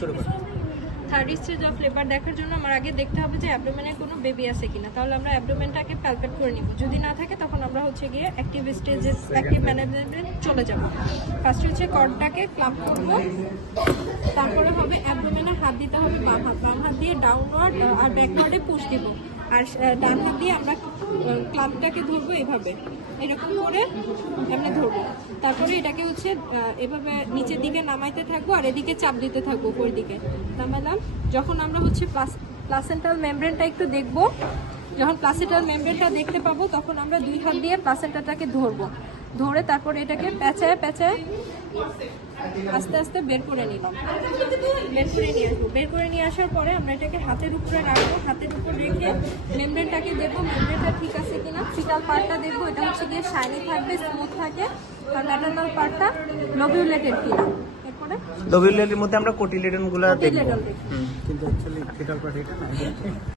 শুরু করো। Third stage of labour দেখার জন্য আমার আগে দেখতে হবে যে অ্যাবডোমেনে কোনো বেবি আছে কিনা। তাহলে আমরা অ্যাবডোমেনটাকে প্যালপেট করে নিব। যদি না থাকে তখন আমরা হচ্ছে গিয়ে অ্যাক্টিভ স্টেজে অ্যাক্টিভ ম্যানেজমেন্টে চলে যাব। ফার্স্ট হচ্ছে কর্ডটাকে ক্লাম্প করব, তারপরে হবে অ্যাবডোমেনে হাত দিতে হবে বাম হাত দিয়ে ডাউনওয়ার্ড আর ব্যাকওয়ার্ডে পুশ দিব, আর ডান হাত দিয়ে আমরা ক্লাম্পটাকে ধরবো এভাবে, এরকম করে আমরা ধরবো। তারপরে এটাকে হচ্ছে এভাবে নিচের দিকে নামাইতে থাকবো আর এদিকে চাপ দিতে থাকবো উপর দিকে। নামালাম। যখন আমরা হচ্ছে প্লাসেন্টাল মেমব্রেনটা একটু দেখবো, যখন প্লাসেন্টাল মেমব্রেনটা দেখতে পাবো তখন আমরা দুই হাত দিয়ে প্লাসেন্টাটাকে ধরবো, ধরে তারপরে এটাকে পেঁচায় পেঁচায় আস্তে আস্তে বের করে নিলাম। বের করে নিয়ে আসবো। বের করে নিয়ে আসার পরে আমরা এটাকে হাতের উপরে রাখবো। হাতের উপর রেখে মেমব্রেনটাকে দেখবো মেমব্রেনটা ঠিক আছে কিনা। ফিটাল পার্টটা দেখবো, এটা হচ্ছে গিয়ে শাইনি থাকবে, স্মুথ থাকে। আর ল্যাটারাল পার্টটা লবিউলেটেড কিনা। এরপরে লবিউলেটের মধ্যে আমরা কোটিলেডন গুলো দেখবো, লবিউলেটেড কিন্তু অ্যাকচুয়ালি ফিটাল পার্ট এটা না।